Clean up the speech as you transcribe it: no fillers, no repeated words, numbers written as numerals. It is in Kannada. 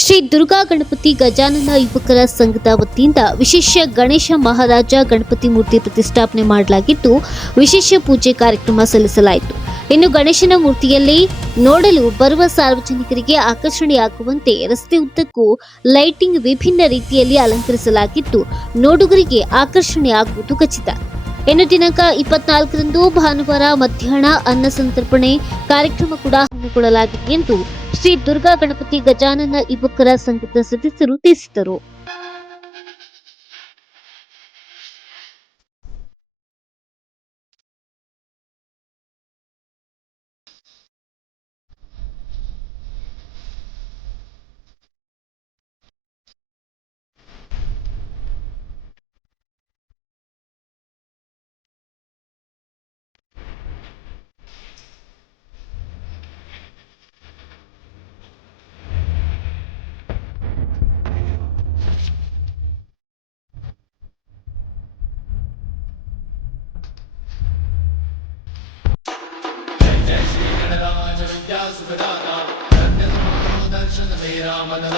ಶ್ರೀ ದುರ್ಗಾ ಗಣಪತಿ ಗಜಾನನ ಯುವಕರ ಸಂಘದ ವತಿಯಿಂದ ವಿಶೇಷ ಗಣೇಶ ಮಹಾರಾಜ ಗಣಪತಿ ಮೂರ್ತಿ ಪ್ರತಿಷ್ಠಾಪನೆ ಮಾಡಲಾಗಿದ್ದು ವಿಶೇಷ ಪೂಜೆ ಕಾರ್ಯಕ್ರಮ ಸಲ್ಲಿಸಲಾಯಿತು. ಇನ್ನು ಗಣೇಶನ ಮೂರ್ತಿಯಲ್ಲಿ ನೋಡಲು ಬರುವ ಸಾರ್ವಜನಿಕರಿಗೆ ಆಕರ್ಷಣೆಯಾಗುವಂತೆ ರಸ್ತೆ ಉದ್ದಕ್ಕೂ ಲೈಟಿಂಗ್ ವಿಭಿನ್ನ ರೀತಿಯಲ್ಲಿ ಅಲಂಕರಿಸಲಾಗಿದ್ದು ನೋಡುಗರಿಗೆ ಆಕರ್ಷಣೆಯಾಗುವುದು ಖಚಿತ. ಇನ್ನು ದಿನಾಂಕ 24ರಂದು ಭಾನುವಾರ ಮಧ್ಯಾಹ್ನ ಅನ್ನ ಸಂತರ್ಪಣೆ ಕಾರ್ಯಕ್ರಮ ಕೂಡ ಹಮ್ಮಿಕೊಳ್ಳಲಾಗಿದೆ ಎಂದು ಶ್ರೀ ದುರ್ಗಾ ಗಣಪತಿ ಗಜಾನನ ಯುವಕರ ಸಂಘದ ಸದಸ್ಯರು ತಿಳಿಸಿದರು. दर्शन मेरा मन